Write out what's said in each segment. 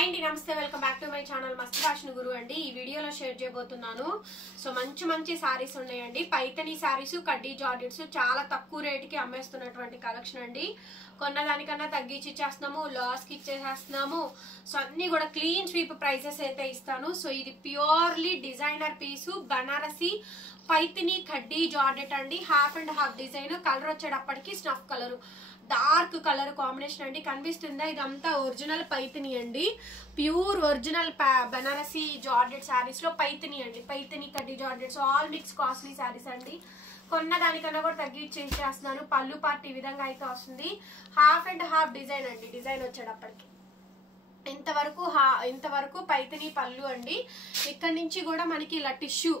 Hi అండి, నమస్తే. Welcome back to my channel మస్త్ ఫ్యాషన్ గురు అండి. ఈ వీడియోలో షేర్ చేయబోతున్నాను. సో మంచి సారీస్ ఉన్నాయండి. పైతని సారీస్, కడ్డీ జార్జెట్స్ చాలా తక్కువ రేటుకి అమ్మేస్తున్నటువంటి కలెక్షన్ అండి. కొన్నదానికన్నా తగ్గించి ఇచ్చేస్తున్నాము, లాస్కి ఇచ్చేసేస్తున్నాము. సో అన్ని కూడా క్లీన్ స్వీప్ ప్రైసెస్ అయితే ఇస్తాను. సో ఇది purely designer piece, Banarasi Paithani కడ్డీ జార్జెట్ అండి. Half and half design. Colour వచ్చేటప్పటికి snuff colour, dark colour combination అండి. కనిపిస్తుందా? ఇదంతా ఒరిజినల్ పైతని అండి. Pure original Banarasi georgette saris లో పైతని అండి. పైతని కడ్డీ georgettes all mix costly saris అండి. కొన్న దానికన్నా కూడా తగ్గించేస్తున్నాను. పళ్ళు పార్ట్ ఈ విధంగా అయితే వస్తుంది. హాఫ్ అండ్ హాఫ్ డిజైన్ అండి. డిజైన్ వచ్చేటప్పటికి ఇంతవరకు పైతని పళ్ళు అండి. ఇక్కడ నుంచి కూడా మనకి ఇలా టిష్యూ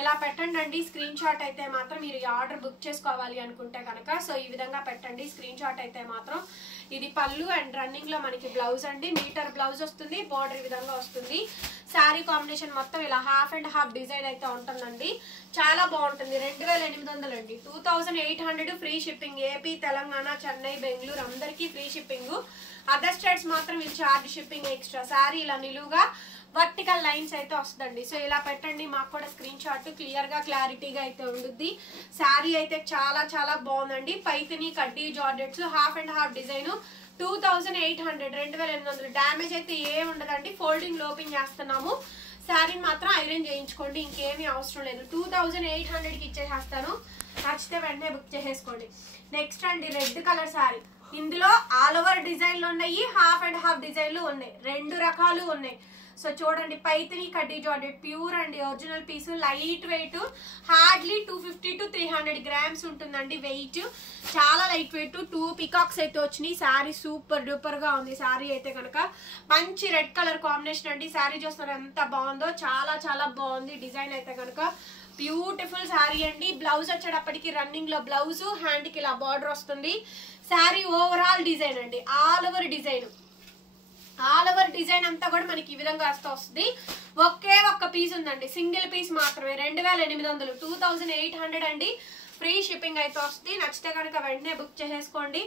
ఎలా పెట్టండి అండి. స్క్రీన్ షాట్ అయితే మాత్రం మీరు ఈ ఆర్డర్ బుక్ చేసుకోవాలి అనుకుంటే కనుక సో ఈ విధంగా పెట్టండి స్క్రీన్ షాట్ అయితే మాత్రం. ఇది పళ్ళు అండ్ రన్నింగ్ లో మనకి బ్లౌజ్ అండి. మీటర్ బ్లౌజ్ వస్తుంది, బోర్డర్ ఈ విధంగా వస్తుంది. శారీ కాంబినేషన్ మొత్తం ఇలా హాఫ్ అండ్ హాఫ్ డిజైన్ అయితే ఉంటుందండి. చాలా బాగుంటుంది. 2800 అండి. 2800 free shipping. AP, Telangana, Chennai, Bengaluru అందరికీ ఫ్రీ షిప్పింగ్. అదర్ స్టేట్స్ మాత్రం ఇది చార్జ్ షిప్పింగ్ ఎక్స్ట్రా. శారీ ఇలా నిలువుగా వర్టికల్ లైన్స్ అయితే వస్తుందండి. సో ఇలా పెట్టండి. మాకు కూడా స్క్రీన్ షాట్ క్లియర్ గా క్లారిటీగా అయితే ఉంటుంది. శారీ అయితే చాలా బాగుందండి. పైతని కడ్డీ georgettes half and half design 2800 2800. Damage అయితే ఏమి ఉండదండి. ఫోల్డింగ్ ఓపెన్ చేస్తున్నాము. శారీని మాత్రం ఐరన్ చేయించుకోండి, ఇంకేమీ అవసరం లేదు. 2800కి ఇచ్చేసేస్తాను. నచ్చితే వెంటనే బుక్ చేసేసుకోండి. నెక్స్ట్ అండి రెడ్ కలర్ శారీ. ఇందులో ఆల్ ఓవర్ డిజైన్లు ఉన్నాయి, హాఫ్ అండ్ హాఫ్ డిజైన్లు ఉన్నాయి, రెండు రకాలు ఉన్నాయి. సో చూడండి, పైతని కడ్డీ జార్జెట్ ప్యూర్ అండి. Original piece, light weight, hardly 250 to 300 grams ఉంటుందండి వెయిట్. చాలా లైట్ వెయిట్. 2 పికాక్స్ అయితే వచ్చినాయి. శారీ సూపర్ డూపర్ గా ఉంది. శారీ అయితే కనుక మంచి రెడ్ కలర్ కాంబినేషన్ అండి. శారీ చూస్తున్నారు ఎంత బాగుందో. చాలా బాగుంది. డిజైన్ అయితే కనుక బ్యూటిఫుల్ శారీ అండి. బ్లౌజ్ వచ్చేటప్పటికి రన్నింగ్ లో బ్లౌజ్, హ్యాండ్ కి ఇలా బార్డర్ వస్తుంది. శారీ ఓవరాల్ డిజైన్ అండి. ఆల్ ఓవర్ డిజైన్ అంతా కూడా మనకి ఈ విధంగా వస్తుంది. ఒకే ఒక్క పీస్ ఉందండి, సింగిల్ పీస్ మాత్రమే. 2800 2800 అండి. ఫ్రీ షిప్పింగ్ అయితే వస్తుంది. నచ్చితే కనుక వెంటనే బుక్ చేసేసుకోండి.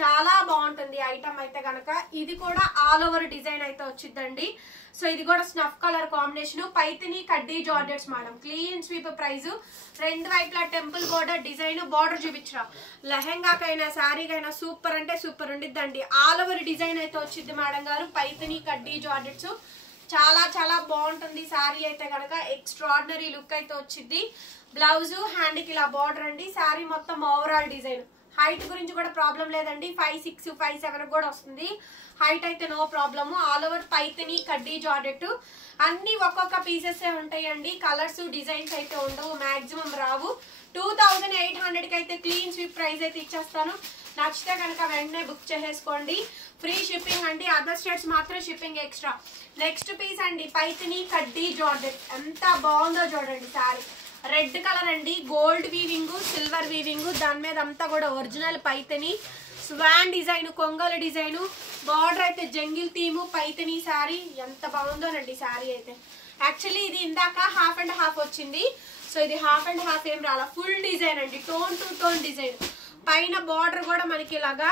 చాలా బాగుంటుంది ఐటమ్ అయితే కనుక. ఇది కూడా ఆల్ ఓవర్ డిజైన్ అయితే వచ్చిందండి. సో ఇది కూడా స్నఫ్ కలర్ కాంబినేషన్. పైతని కడ్డీ georgettes madam. Clean sweep price. రెండు వైపులా టెంపుల్ బోర్డర్ డిజైన్. బార్డర్ చూపించరా, లెహెంగాకైనా శారీకైనా సూపర్ అంటే సూపర్ ఉండిద్దండి. ఆల్ ఓవర్ డిజైన్ అయితే వచ్చింది మేడం గారు. పైతని కడ్డీ జార్జెట్స్ చాలా బాగుంటుంది. శారీ అయితే కనుక ఎక్స్ట్రాడినరీ లుక్ అయితే వచ్చింది. బ్లౌజ్, హ్యాండ్ కి ఇలా బార్డర్ అండి. శారీ మొత్తం ఓవరాల్ డిజైన్. హైట్ గురించి కూడా ప్రాబ్లం లేదండి. 5'6", 5'7" కూడా వస్తుంది. హైట్ అయితే no problem. All over Paithani కడ్డీ జార్జెట్. అన్ని ఒక్కొక్క పీసెస్ ఉంటాయండి. కలర్స్, డిజైన్స్ అయితే ఉండవు, మాక్సిమం రావు. 2800కి అయితే క్లీన్ స్వీప్ ప్రైస్ అయితే ఇచ్చేస్తాను. నచ్చితే కనుక వెంటనే బుక్ చేసేసుకోండి. ఫ్రీ షిప్పింగ్ అండి. అదర్ స్టేట్స్ మాత్రం షిప్పింగ్ ఎక్స్ట్రా. నెక్స్ట్ పీస్ అండి పైతని కడ్డీ జార్జెట్. ఎంత బాగుందో చూడండి. శారీ రెడ్ కలర్ అండి. Gold weaving, silver weaving. దాని మీద అంతా కూడా ఒరిజినల్ పైతని స్వాన్ డిజైన్, కొంగల డిజైన్. బార్డర్ అయితే జంగిల్ థీము. పైతని శారీ ఎంత బాగుందోనండి. శారీ అయితే యాక్చువల్లీ ఇది ఇందాక హాఫ్ అండ్ హాఫ్ వచ్చింది. సో ఇది హాఫ్ అండ్ హాఫ్ ఏం రాలా, ఫుల్ డిజైన్ అండి. Tone to tone design. పైన బార్డర్ కూడా మనకి ఇలాగా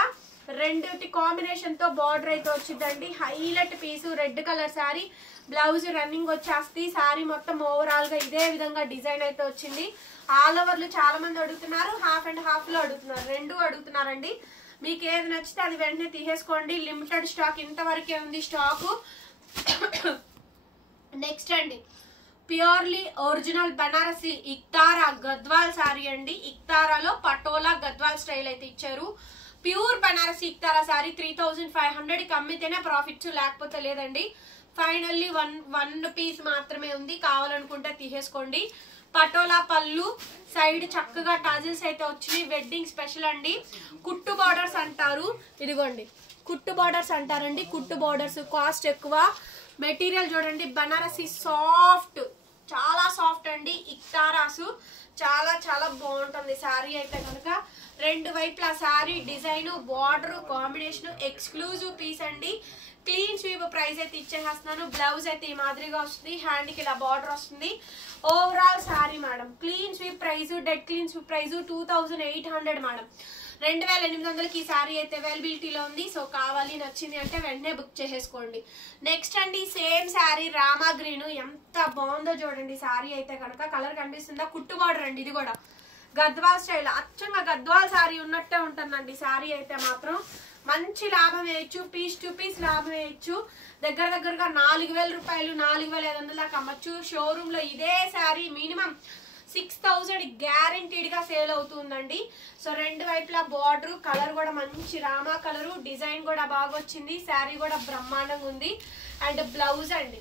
రెండుటి కాంబినేషన్ తో బార్డర్ అయితే వచ్చిందండి. హైలైట్ పీసు. Red colour sari. Blouse running వచ్చేస్తుంది. శారీ మొత్తం ఓవరాల్ గా ఇదే విధంగా డిజైన్ అయితే వచ్చింది. ఆల్ ఓవర్లు చాలా మంది అడుగుతున్నారు, హాఫ్ అండ్ హాఫ్ లో అడుగుతున్నారు, రెండు అడుగుతున్నారండి. మీకు ఏది నచ్చితే అది వెంటనే తీసేసుకోండి. లిమిటెడ్ స్టాక్ ఇంతవరకే ఉంది స్టాకు. నెక్స్ట్ అండి ప్యూర్లీ ఒరిజినల్ బనారసి ఇక్తారా గద్వాల్ శారీ అండి. ఇక్తారాలో పటోలా గద్వాల్ స్టైల్ అయితే ఇచ్చారు. ప్యూర్ బనారసి ఇక్తారా శారీ 3500కి అమ్మితేనే ప్రాఫిట్స్, లేకపోతే లేదండి. ఫైనల్లీ వన్ పీస్ మాత్రమే ఉంది. కావాలనుకుంటే తీసేసుకోండి. పటోలా పళ్ళు, సైడ్ చక్కగా టాజిల్స్ అయితే వచ్చినాయి. వెడ్డింగ్ స్పెషల్ అండి. కుట్టు బార్డర్స్ అంటారు. ఇదిగోండి కుట్టు బార్డర్స్ అంటారండి. కుట్టు బార్డర్స్ కాస్ట్ ఎక్కువ. మెటీరియల్ చూడండి, బనారసి సాఫ్ట్, చాలా సాఫ్ట్ అండి. ఇక్తారాసు చాలా బాగుంటుంది. శారీ అయితే కనుక రెండు వైపులా sari design, border combination exclusive piece అండి. క్లీన్ స్వీప్ ప్రైస్ అయితే ఇచ్చేస్తున్నాను. బ్లౌజ్ అయితే ఈ మాదిరిగా వస్తుంది. హ్యాండ్ కి ఇలా బార్డర్ వస్తుంది. Overall sari madam clean sweep price, dead clean sweep price 2800 madam. 2800కి ఈ సారీ అయితే అవైలబిలిటీలో ఉంది. సో కావాలి నచ్చింది అంటే వెంటనే బుక్ చేసేసుకోండి. నెక్స్ట్ అండి సేమ్ సారీ రామా గ్రీన్, ఎంత బాగుందో చూడండి సారీ అయితే కనుక. కలర్ కనిపిస్తుందా? కుట్టు బార్డర్ అండి, ఇది కూడా గద్వాల్ స్టైల్, అచ్చంగా గద్వాల్ సారీ ఉన్నట్టే ఉంటుందండి సారీ అయితే మాత్రం. మంచి లాభం వేయచ్చు, పీస్ టు పీస్ లాభం వేయచ్చు. దగ్గరగా 4000 రూపాయలు 4500 దాకా అమ్మచ్చు. షోరూమ్ లో ఇదే శారీ మినిమం 6000 గ్యారెంటీడ్ గా సేల్ అవుతుందండి. సో రెండు వైపులా బార్డర్, కలర్ కూడా మంచి రామా కలరు, డిజైన్ కూడా బాగా వచ్చింది, శారీ కూడా బ్రహ్మాండంగా ఉంది. అండ్ బ్లౌజ్ అండి,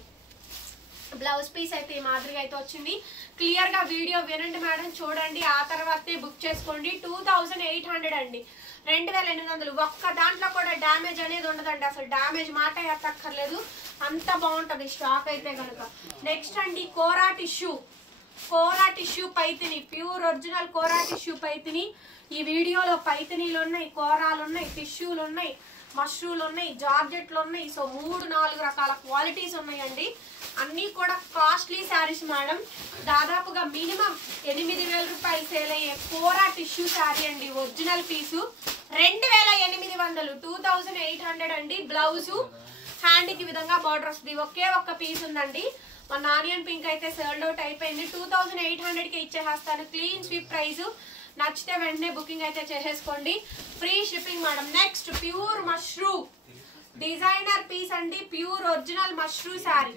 బ్లౌజ్ పీస్ అయితే ఈ మాదిరిగా అయితే వచ్చింది. క్లియర్ గా వీడియో వినండి మేడం, చూడండి, ఆ తర్వాతే బుక్ చేసుకోండి. 2800 అండి, 2800. ఒక్క దాంట్లో కూడా డ్యామేజ్ అనేది ఉండదండి, అసలు డ్యామేజ్ మాట ఎత్తక్కర్లేదు, అంత బాగుంటది స్టాక్ అయితే కనుక. నెక్స్ట్ అండి కోరా టిష్యూ పైతిని, ప్యూర్ ఒరిజినల్ కోరా టిష్యూ పైతిని. ఈ వీడియోలో పైతినీలు ఉన్నాయి, కోరాలు ఉన్నాయి, టిష్యూలు ఉన్నాయి, మష్రూలు ఉన్నాయి, జార్జెట్లు ఉన్నాయి. సో 3-4 రకాల క్వాలిటీస్ ఉన్నాయండి. అన్నీ కూడా కాస్ట్లీ శారీస్ మేడం. దాదాపుగా మినిమం 8000 రూపాయలు సేల్ అయ్యే కోరా టిష్యూ శారీ అండి, ఒరిజినల్ పీసు 2800, 2800 అండి. బ్లౌజు హ్యాండ్కి విధంగా బార్డర్ వస్తుంది. ఒకే ఒక్క పీస్ ఉందండి, మన ఆనియన్ పింక్ అయితే సోల్డ్ అవుట్ అయిపోయింది. 2800కి ఇచ్చేస్తాను, క్లీన్ స్వీప్ ప్రైస్. నచ్చితే వెంటనే బుకింగ్ అయితే చేసేసుకోండి, free shipping madam. Next pure Mashru designer piece అండి, pure original Mashru sari,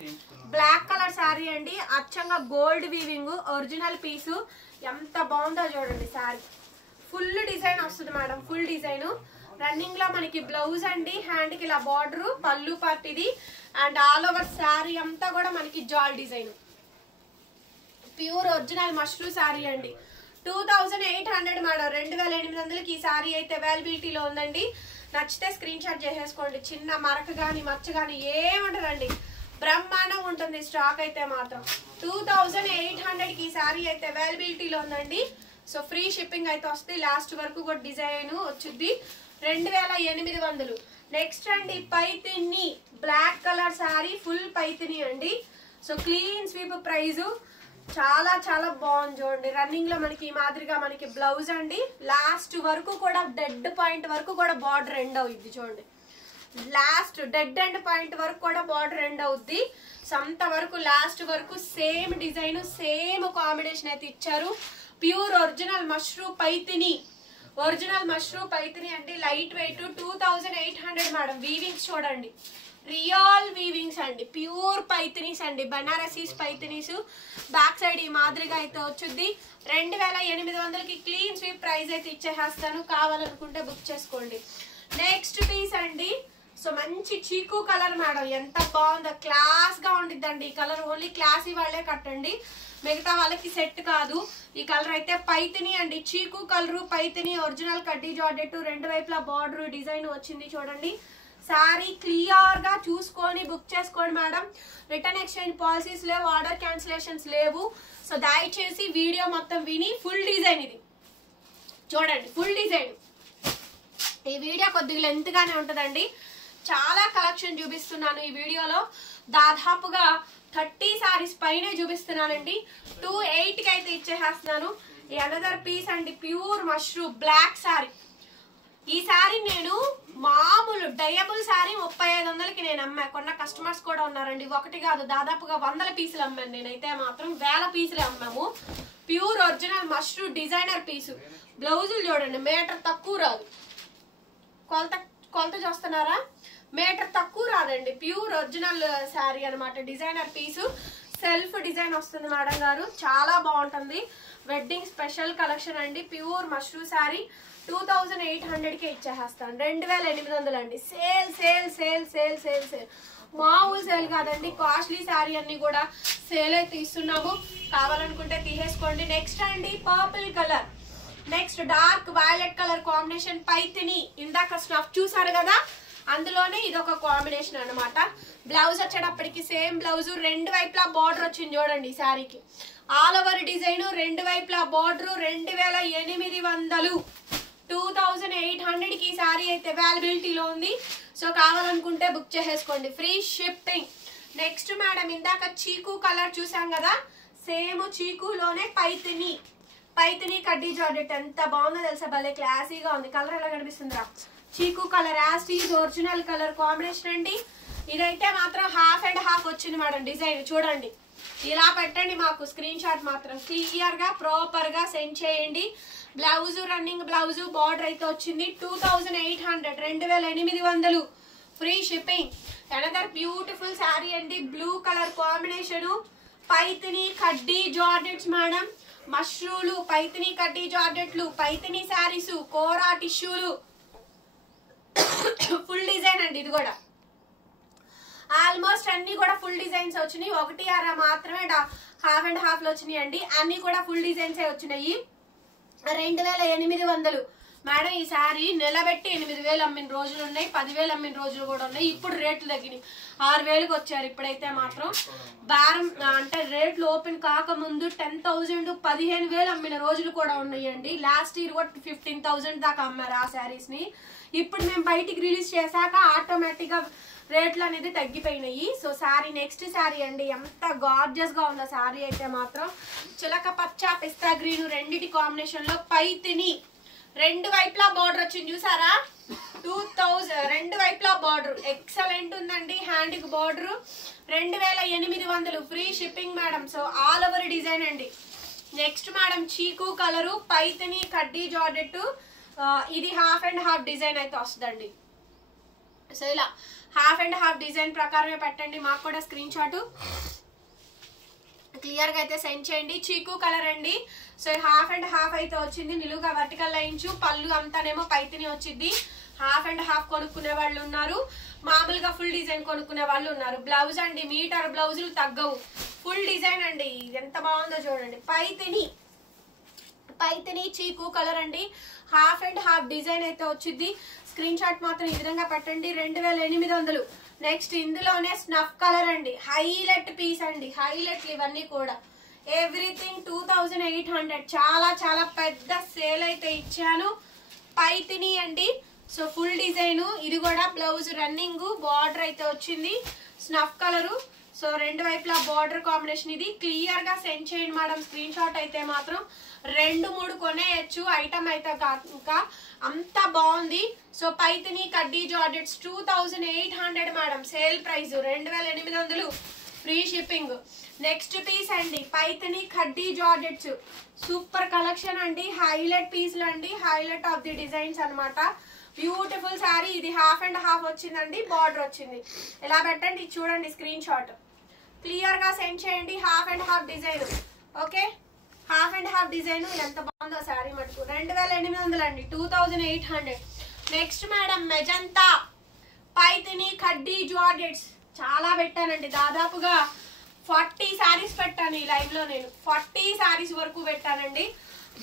black colour sari అండి, అచ్చంగా గోల్డ్ వీవింగ్, ఒరిజినల్ పీసు. ఎంత బాగుందో చూడండి శారీ, ఫుల్ డిజైన్ వస్తుంది మేడం, ఫుల్ డిజైన్. రన్నింగ్ లో మనకి బ్లౌజ్ అండి, హ్యాండ్ కి ఇలా బార్డర్, పళ్ళు పార్ట్ ఇది, అండ్ ఆల్ ఓవర్ శారీ అంతా కూడా మనకి జాల్ design, pure original Mashru sari అండి. 2800 మేడం, 2800కి ఈ శారీ అయితే అవైలబిలిటీలో ఉందండి. నచ్చితే స్క్రీన్ షాట్ చేసేసుకోండి. చిన్న మరక గాని మచ్చ గాని ఏముండదండి, బ్రహ్మాండంగా ఉంటుంది స్టాక్ అయితే మాత్రం. 2800కి ఈ శారీ అయితే అవైలబిలిటీలో ఉందండి. సో ఫ్రీ షిప్పింగ్ అయితే వస్తుంది, లాస్ట్ వరకు కూడా డిజైన్ వచ్చింది. 2800. నెక్స్ట్ అండి Paithani, black colour sari, full Paithani అండి. సో క్లీన్ స్వీప్ ప్రైజ్, చాలా చాలా బాగుంది చూడండి. రన్నింగ్ లో మనకి ఈ మాదిరిగా మనకి బ్లౌజ్ అండి, లాస్ట్ వరకు కూడా డెడ్ పాయింట్ వరకు కూడా బార్డర్ ఎండ్ అవుద్ది చూడండి, లాస్ట్ డెడ్ ఎండ్ పాయింట్ వరకు కూడా బార్డర్ ఎండ్ అవుద్ది. సో అంత వరకు లాస్ట్ వరకు సేమ్ డిజైన్, సేమ్ కాంబినేషన్ అయితే ఇచ్చారు. Pure original mashru Paithani, original mashru Paithani అండి, లైట్ వెయిట్. 2800 మేడం. వీవింగ్స్ చూడండి, రియల్ వీవింగ్స్ అండి, ప్యూర్ పైతినీస్ అండి, బనారసీస్ పైతినీస్. బ్యాక్ సైడ్ ఈ మాదిరిగా అయితే వచ్చుద్ది. 2800కి క్లీన్ స్వీప్ ప్రైస్ అయితే ఇచ్చేస్తాను, కావాలనుకుంటే బుక్ చేసుకోండి. నెక్స్ట్ పీస్ అండి, సో మంచి చీకు కలర్ మేడం, ఎంత బాగుందో, క్లాస్ గా ఉండిద్దండి ఈ కలర్. ఓన్లీ క్లాసీ వాళ్ళే కట్టండి, మిగతా వాళ్ళకి సెట్ కాదు. ఈ కలర్ అయితే పైతిని అండి, చీకు కలరు, పైతిని, ఒరిజినల్ కడ్డీ జార్జెట్, రెండు వైపులా బార్డర్ డిజైన్ వచ్చింది చూడండి. సారీ క్లియర్ గా చూసుకొని బుక్ చేసుకోండి మేడం. రిటర్న్ ఎక్స్చేంజ్ పాలసీస్ లేవు, ఆర్డర్ క్యాన్సిలేషన్స్ లేవు. సో దయచేసి వీడియో మొత్తం విని, ఫుల్ డిజైన్ ఇది చూడండి, ఫుల్ డిజైన్. ఈ వీడియో కొద్దిగా లెంత్ గానే ఉంటుందండి, చాలా కలెక్షన్ చూపిస్తున్నాను ఈ వీడియోలో. దాదాపుగా 30 సారీస్ పైనే చూపిస్తున్నానండి. 28కి అయితే ఇచ్చేసేస్తున్నాను. ఈ అనదర్ పీస్ అండి, ప్యూర్ మష్రూ బ్లాక్ సారీ. ఈ సారీ నేను మామూలు డయబుల్ సారీ 3500కి నేను అమ్మా. కొన్న కస్టమర్స్ కూడా ఉన్నారండి, ఒకటి కాదు దాదాపుగా 100 పీసులు అమ్మాను నేనైతే మాత్రం, 1000 పీసులు అమ్మాము. ప్యూర్ ఒరిజినల్ మష్రూ డిజైనర్ పీసు. బ్లౌజులు చూడండి, మీటర్ తక్కువ రాదు, కొలత చూస్తున్నారా, మీటర్ తక్కువ రాదండి. ప్యూర్ ఒరిజినల్ శారీ అనమాట, డిజైనర్ పీసు. సెల్ఫ్ డిజైన్ వస్తుంది మేడం గారు, చాలా బాగుంటుంది. వెడ్డింగ్ స్పెషల్ కలెక్షన్ అండి, ప్యూర్ మష్రూ శారీ. 2800కే ఇచ్చేస్తాను, 2800 అండి. Sale sale sale sale sale sale, మామూలు సేల్ కాదండి, కాస్ట్లీ శారీ అన్ని కూడా సేల్ అయితే ఇస్తున్నాము, కావాలనుకుంటే తీసేసుకోండి. నెక్స్ట్ అండి purple colour, next dark violet colour combination Paithani. ఇందాక స్నఫ్ చూసారు కదా, అందులోనే ఇదొక కాంబినేషన్ అనమాట. బ్లౌజ్ వచ్చేటప్పటికి సేమ్ బ్లౌజ్, రెండు వైపులా బార్డర్ వచ్చింది చూడండి ఈ శారీకి, ఆల్ ఓవర్ డిజైన్, రెండు వైపులా బార్డర్. 2800, 2800కి ఈ శారీ అయితే అవైలబిలిటీలో ఉంది. సో కావాలనుకుంటే బుక్ చేసేసుకోండి, ఫ్రీ షిప్పింగ్. నెక్స్ట్ మేడం ఇందాక చీకు కలర్ చూసాం కదా, సేమ్ చీకులోనే పైతిని, పైతిని కడ్డీ జార్జెట్ ఎంత బాగుందో తెలుసా, భలే క్లాసీగా ఉంది. కలర్ ఎలా కనిపిస్తుందిరా, చీకు కలర్, యాస్టీజ్ ఒరిజినల్ కలర్ కాంబినేషన్ అండి. ఇదైతే మాత్రం హాఫ్ అండ్ హాఫ్ వచ్చింది మేడం డిజైన్. చూడండి ఇలా పెట్టండి, మాకు స్క్రీన్ షాట్ మాత్రం క్లియర్ గా ప్రాపర్ గా సెండ్ చేయండి. బ్లౌజ్ రన్నింగ్ బ్లౌజ్ బార్డర్ అయితే వచ్చింది 2800, 2800 free shipping. Another beautiful sari అండి, బ్లూ కలర్ కాంబినేషన్, పైతిని కడ్డీ జార్జెట్స్ మేడం. మష్రూలు, పైతిని కడ్డీ జార్జెట్లు, పైతిని శారీస్, కోరా టిష్యూలు, ఫుల్ డిజైన్ అండి. ఇది కూడా ఆల్మోస్ట్ అన్ని కూడా ఫుల్ డిజైన్స్ వచ్చినాయి. 1 మాత్రమే హాఫ్ అండ్ హాఫ్ లో వచ్చినాయి అండి. అన్ని కూడా ఫుల్ డిజైన్స్ వచ్చినాయి. 2800 మేడం. ఈ సారీ నిలబెట్టి 8000 అమ్మిన రోజులు ఉన్నాయి, 10,000 అమ్మిన రోజులు కూడా ఉన్నాయి. ఇప్పుడు రేట్లు తగ్గినాయి, 6,000కి వచ్చారు. ఇప్పుడైతే మాత్రం బేరం అంటే రేట్లు ఓపెన్ కాకముందు 10,000, 15,000 అమ్మిన రోజులు కూడా ఉన్నాయండి. లాస్ట్ ఇయర్ కూడా 15,000 దాకా అమ్మారు ఆ శారీస్ ని. ఇప్పుడు మేము బయటికి రిలీజ్ చేశాక ఆటోమేటిక్ గా రేట్లు అనేది తగ్గిపోయినాయి. సో శారీ నెక్స్ట్ శారీ అండి, ఎంత గార్జియస్ గా ఉన్న శారీ అయితే మాత్రం. చిలక పచ్చ, పిస్తా గ్రీన్ రెండిటి కాంబినేషన్ లో పైతిని, రెండు వైపులా బార్డర్ వచ్చింది చూసారా, 2000 రెండు వైపులా బార్డర్ ఎక్సలెంట్ ఉందండి. హ్యాండ్ కి border 2800 free shipping madam. So all over design అండి. నెక్స్ట్ మేడం చీకు కలరు, పైతిని కడ్డీ జార్జెట్. ఇది హాఫ్ అండ్ హాఫ్ డిజైన్ అయితే వస్తుందండి. సో ఇలా హాఫ్ అండ్ హాఫ్ డిజైన్ ప్రకారమే పెట్టండి, మాకు కూడా స్క్రీన్ షాట్ క్లియర్ గా అయితే సెండ్ చేయండి. చీకు కలర్ అండి. సో హాఫ్ అండ్ హాఫ్ అయితే వచ్చింది, నిలువుగా వర్టికల్ లైన్స్, పళ్ళు అంతానేమో పైతిని వచ్చింది. హాఫ్ అండ్ హాఫ్ కొనుక్కునే వాళ్ళు ఉన్నారు, మామూలుగా ఫుల్ డిజైన్ కొనుక్కునే వాళ్ళు ఉన్నారు. బ్లౌజ్ అండి, మీటర్ బ్లౌజులు తగ్గవు, ఫుల్ డిజైన్ అండి. ఎంత బాగుందో చూడండి. పైతిని చీకు కలర్ అండి, హాఫ్ అండ్ హాఫ్ డిజైన్ అయితే వచ్చింది. స్క్రీన్ షాట్ మాత్రం ఈ విధంగా పెట్టండి. 2800. నెక్స్ట్ ఇందులోనే స్నఫ్ కలర్ అండి, హైలైట్ పీస్ అండి. హైలైట్లు ఇవన్నీ కూడా ఎవ్రీథింగ్ 2800. చాలా చాలా పెద్ద సేల్ అయితే ఇచ్చాను. పైతిని అండి. So full design. ఇది కూడా బ్లౌజ్ రన్నింగ్, బార్డర్ అయితే వచ్చింది స్నఫ్ కలరు. సో రెండు వైపులా బార్డర్ కాంబినేషన్. ఇది క్లియర్ గా సెండ్ చేయండి మేడం. స్క్రీన్ షాట్ అయితే మాత్రం 2-3 కొనేయచ్చు ఐటమ్ అయితే ఇంకా అంత బాగుంది. సో పైతిని కడ్డీ georgettes 2800 madam. Sale price 2800 free shipping. Next piece అండి, పైతిని కడ్డీ జార్జెట్స్ సూపర్ కలెక్షన్ అండి. హైలైట్ పీస్లు అండి, హైలైట్ ఆఫ్ ది డిజైన్స్ అనమాట. Beautiful sari. ఇది హాఫ్ అండ్ హాఫ్ వచ్చిందండి, బార్డర్ వచ్చింది. ఇలా పెట్టండి, చూడండి స్క్రీన్ షాట్ క్లియర్ గా సెండ్ చేయండి. Half and half design. Okay, half and half design. ఎంత బాగుందో శారీ మటుకు. 2800 అండి, 2800. నెక్స్ట్ మేడం మెజంతా పైతిని కడ్డీ జార్జెట్స్. చాలా పెట్టానండి, దాదాపుగా 40 శారీస్ పెట్టాను ఈ లైవ్ లో. నేను 40 శారీస్ వరకు పెట్టానండి.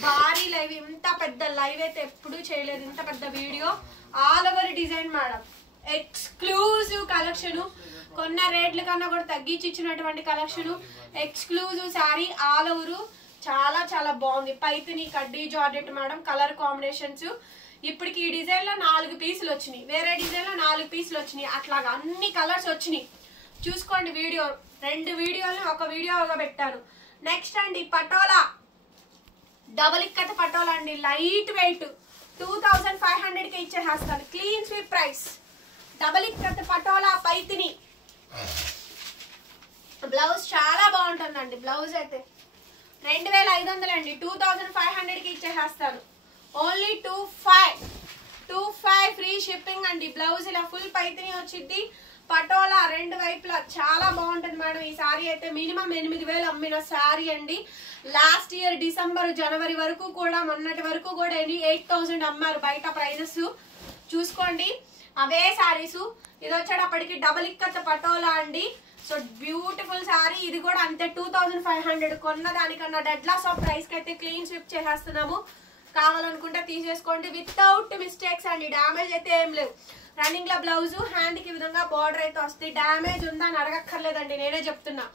భారీ లైవ్, ఇంత పెద్ద లైవ్ అయితే ఎప్పుడు చేయలేదు, ఇంత పెద్ద video. All over design madam, exclusive collection. కొన్న రేట్ల కన్నా కూడా తగ్గించి ఇచ్చినటువంటి collection. Exclusive sari, all over చాలా చాలా బాగుంది. పైతిని కడ్డీ జార్జెట్ మేడం. కలర్ కాంబినేషన్స్ ఇప్పటికి ఈ డిజైన్ లో 4 పీసులు వచ్చినాయి, వేరే డిజైన్ లో 4 పీసులు వచ్చినాయి. అట్లాగా అన్ని కలర్స్ వచ్చినాయి. చూసుకోండి వీడియో, 2 వీడియోలను ఒక వీడియోగా పెట్టాను. నెక్స్ట్ అండి పటోలా, డబల్ ఇక్కత పటోలా అండి, లైట్ వెయిట్ 2500కి ఇచ్చేస్తాను. Clean sweep price. Double ఇక్కత patola Paithani. Blouse చాలా బాగుంటుందండి. బ్లౌజ్ అయితే 2500 అండి, 2500కి ఇచ్చేస్తాను. ఓన్లీ 25 ఫ్రీ షిప్పింగ్ అండి. బ్లౌజ్ ఇలా ఫుల్ పైతిని వచ్చింది. పటోలా రెండు వైపులా చాలా బాగుంటుంది మేడం. ఈ సారీ అయితే మినిమం 8000 అమ్మిన సారీ అండి. లాస్ట్ ఇయర్ డిసెంబర్ జనవరి వరకు కూడా, మొన్నటి వరకు కూడా 8000 అమ్మారు బయట ప్రైజెస్. చూసుకోండి అవే సారీస్. ఇది వచ్చేటప్పటికి డబల్ ఇక్కత పటోలా అండి. So beautiful sorry. ఇది కూడా అంతే 2500. కొన్న దానికన్నా డెడ్ లాస్ ఆఫ్ ప్రైస్ కి అయితే క్లీన్ స్విప్ చేసేస్తున్నాము. కావాలనుకుంటే తీసేసుకోండి వితౌట్ మిస్టేక్స్ అండి, డామేజ్ అయితే ఏం లేవు. రన్నింగ్ లో బ్లౌజ్, హ్యాండ్ కి విధంగా బార్డర్ అయితే వస్తుంది. డ్యామేజ్ ఉందా అని అడగక్కర్లేదండి, నేనే చెప్తున్నా.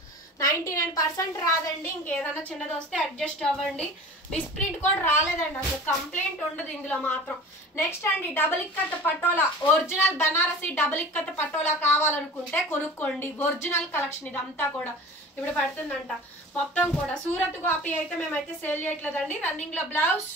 99% రాదండి. ఇంకేదైనా చిన్నది వస్తే అడ్జస్ట్ అవ్వండి. మిస్ప్రింట్ కూడా రాలేదండి, అసలు కంప్లైంట్ ఉండదు ఇందులో మాత్రం. నెక్స్ట్ అండి double ikat patola, original Banarasi double ikat patola కావాలనుకుంటే కొనుక్కోండి. ఒరిజినల్ కలెక్షన్ ఇదంతా కూడా ఇప్పుడు పడుతుందంట మొత్తం కూడా. సూరత్ కాపీ అయితే మేమైతే సేల్ చేయట్లేదండి. రన్నింగ్ లో బ్లౌజ్,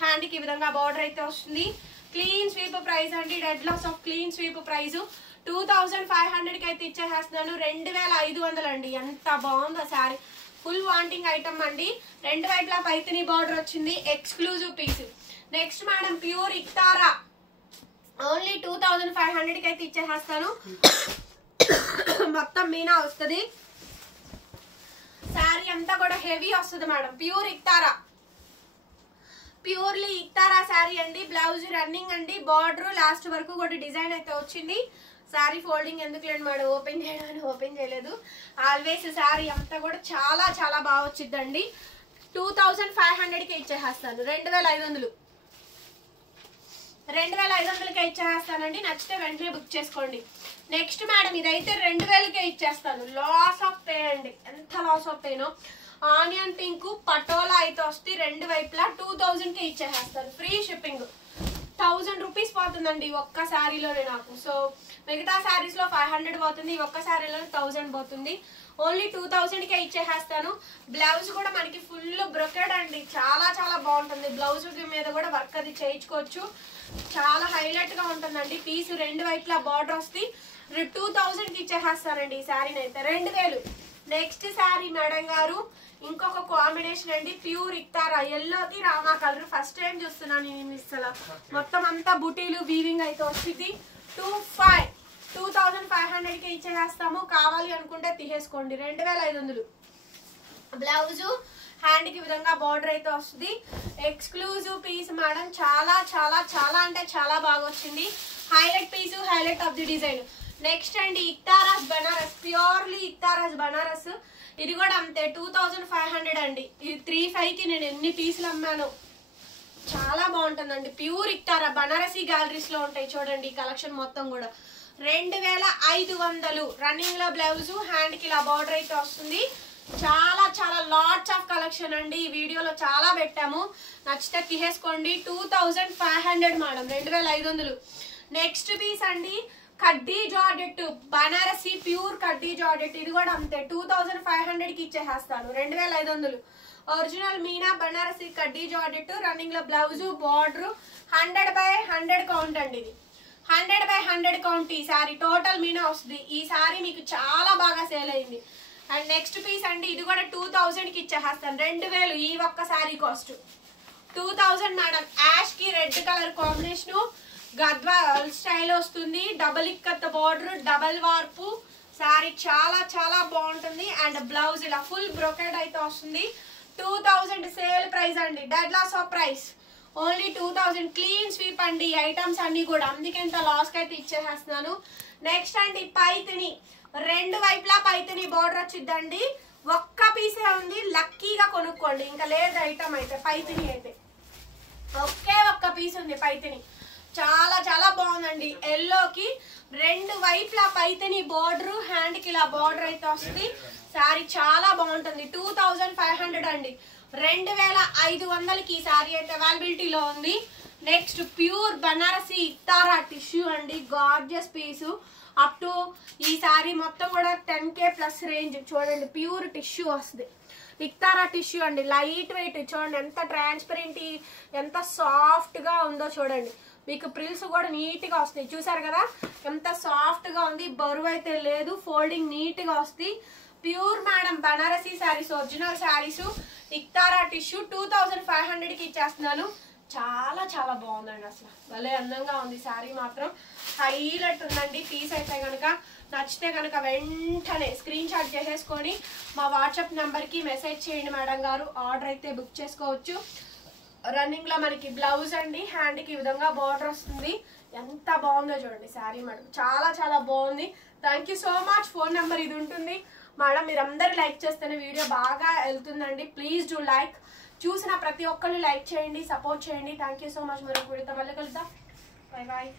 హ్యాండ్ కి విధంగా బార్డర్ అయితే వస్తుంది. క్లీన్ స్వీప్ ప్రైస్ అండి, dead loss of clean sweep price 2500 కి అయితే ఇచ్చేస్తున్నాను. 2500 అండి. ఎంత బాగుందో శారీ, ఫుల్ వాంటింగ్ ఐటమ్ అండి. రెండు వైపులా పైతని బార్డర్ వచ్చింది, exclusive piece. Next madam pure ఇక్తారా, ఓన్లీ 2500 కి అయితే ఇచ్చేస్తాను. మొత్తం మీనా వస్తుంది, శారీ అంతా కూడా హెవీ వస్తుంది madam. Pure Iktara, purely Iktara sari అండి. బ్లౌజ్ రన్నింగ్ అండి, బార్డర్ లాస్ట్ వరకు కూడా డిజైన్ అయితే వచ్చింది. శారీ ఫోల్డింగ్ ఎందుకు లేండి మేడం, ఓపెన్ చేయడానికి ఓపెన్ చేయలేదు. ఆల్వేస్ శారీ అంతా కూడా చాలా చాలా బాగా వచ్చిందండి. 2500కి ఇచ్చేస్తాను. 2500 2500కే ఇచ్చేస్తానండి. నచ్చితే వెంటనే బుక్ చేసుకోండి. నెక్స్ట్ మేడం ఇదైతే 2000కే ఇచ్చేస్తాను. లాస్ ఆఫ్ పే అండి, ఎంత లాస్ ఆఫ్ పేనో. ఆనియన్ పింక్ పటోలా అయితే వస్తే రెండు వైపులా 2000కే ఇచ్చేస్తాను. Free shipping. 1000 రూపీస్ పోతుందండి ఒక్క శారీలోనే నాకు. సో మిగతా శారీస్ లో 500 పోతుంది, ఒక్క శారీలో 1000 పోతుంది. ఓన్లీ 2000కే ఇచ్చేస్తాను. బ్లౌజ్ కూడా మనకి ఫుల్ బ్రొకెడ్ అండి, చాలా చాలా బాగుంటుంది. బ్లౌజ్ మీద కూడా వర్క్ అది చేయించుకోవచ్చు, చాలా హైలైట్ గా ఉంటుందండి. పీస్ రెండు వైపులా బార్డర్ వస్తే 2000కి ఇచ్చేస్తానండి ఈ శారీని అయితే. 2000. నెక్స్ట్ శారీ మేడం గారు ఇంకొక కాంబినేషన్ అండి, ప్యూర్ ఇక్తారా, ఎల్లోకి రామా కలర్. ఫస్ట్ టైం చూస్తున్నాను నేను ఇస్తలా. మొత్తం అంతా బుటీలు వీవింగ్ అయితే వచ్చింది. 2500కి ఇచ్చేస్తాము. కావాలి అనుకుంటే తీసేసుకోండి. 2500. బ్లౌజ్, హ్యాండ్ కి విధంగా బార్డర్ అయితే వస్తుంది. ఎక్స్క్లూజివ్ పీస్ మేడం, చాలా చాలా చాలా అంటే చాలా బాగా వచ్చింది. Highlight piece, highlight of the design. Next అండి ఇక్తారాస్ బనారస్, ప్యూర్లీ ఇక్తారాస్ బనారస్. ఇది కూడా అంతే 2500 అండి. ఇది 35కి నేను ఎన్ని పీసులు అమ్మాను, చాలా బాగుంటుందండి. ప్యూర్ ఇక్తారా బనారసి గ్యాలరీస్ లో ఉంటాయి చూడండి ఈ కలెక్షన్ మొత్తం కూడా. 2500. రన్నింగ్ లో బ్లౌజ్, హ్యాండ్ కి ఇలా బార్డర్ అయితే వస్తుంది. చాలా చాలా లాట్స్ ఆఫ్ కలెక్షన్ అండి, ఈ వీడియోలో చాలా పెట్టాము. నచ్చితే తీసేసుకోండి. 2500 మేడం, 2500. నెక్స్ట్ పీస్ అండి కడ్డీ జార్జెట్ బనారసి, ప్యూర్ కడ్డీ జార్జెట్. ఇది కూడా అంతే 2500కి ఇచ్చేస్తాను. 2500. ఒరిజినల్ మీనా బనారసి కడ్డీ జార్జెట్. రన్నింగ్ లో బ్లౌజ్, బార్డర్ 100/100 కౌంట్ అండి. ఇది 100/100 కౌంట్ ఈ సారీ. టోటల్ మీనా వస్తుంది. ఈ సారీ మీకు చాలా బాగా సేల్ అయింది. అండ్ నెక్స్ట్ పీస్ అండి, ఇది కూడా 2000కి ఇచ్చేస్తాను. 2000 ఈ ఒక్క సారీ కాస్ట్. 2000 మేడం. యాష్ కి red colour combination, Gadwal style వస్తుంది. Double ikat border, double warp sari, చాలా చాలా బాగుంటుంది. అండ్ బ్లౌజ్ ఇలా ఫుల్ బ్రోకెడ్ అయితే వస్తుంది. 2000 సేల్ ప్రైస్ అండి, dead loss of price. Only 2000. Clean sweep అండి ఐటమ్స్ అన్ని కూడా, అందుకే ఇంత లాస్ కి అయితే ఇచ్చేస్తున్నాను. నెక్స్ట్ అండి పైతిని, రెండు వైపులా పైతిని బార్డర్ వచ్చిందండి. ఒక్క పీసే ఉంది, లక్కీగా కొనుక్కోండి. ఇంకా లేదు ఐటమ్ అయితే. పైతిని అయితే ఒకే ఒక్క పీస్ ఉంది పైతిని. చాలా చాలా బాగుందండి. ఎల్లోకి రెండు వైపులా పైతిని బార్డర్, హ్యాండ్ కి ఇలా బార్డర్ అయితే వస్తుంది. శారీ చాలా బాగుంటుంది. 2500 అండి. 2500కి ఈ శారీ అయితే అవైలబిలిటీలో ఉంది. Next pure Banarasi Iktara tissue అండి, గార్జియస్ పీసు. అప్ టు ఈ శారీ మొత్తం కూడా 10K ప్లస్ రేంజ్. చూడండి ప్యూర్ టిష్యూ వస్తుంది. ఇక్తారా టిష్యూ అండి, లైట్ వెయిట్. చూడండి ఎంత ట్రాన్స్పరెంట్, ఎంత సాఫ్ట్ గా ఉందో చూడండి. మీకు ప్రిల్స్ కూడా నీట్ గా వస్తాయి. చూసారు కదా ఎంత సాఫ్ట్ గా ఉంది, బరువు అయితే లేదు, ఫోల్డింగ్ నీట్ గా వస్తుంది. Pure madam Banarasi saris, original saris, ఇక్తారా టిష్యూ. 2500కి ఇచ్చేస్తున్నాను. చాలా చాలా బాగుందండి, అసలు భలే అందంగా ఉంది శారీ మాత్రం. హైలైట్ ఉందండి. పీస్ అయితే కనుక నచ్చితే కనుక వెంటనే స్క్రీన్ షాట్ చేసేసుకొని మా వాట్సాప్ నెంబర్కి మెసేజ్ చేయండి మేడం గారు. ఆర్డర్ అయితే బుక్ చేసుకోవచ్చు. రన్నింగ్ లో మనకి బ్లౌజ్ అండి, హ్యాండ్ కి ఈ విధంగా బార్డర్ వస్తుంది. ఎంత బాగుందో చూడండి శారీ మేడం, చాలా చాలా బాగుంది. Thank you so much. Phone number ఇది ఉంటుంది మేడం. మీరు అందరూ లైక్ చేస్తేనే వీడియో బాగా వెళ్తుందండి. Please do like. చూసిన ప్రతి ఒక్కళ్ళు లైక్ చేయండి, సపోర్ట్ చేయండి. Thank you so much. మరొక వీడియోతో మళ్ళీ కలుద్దాం. Bye bye.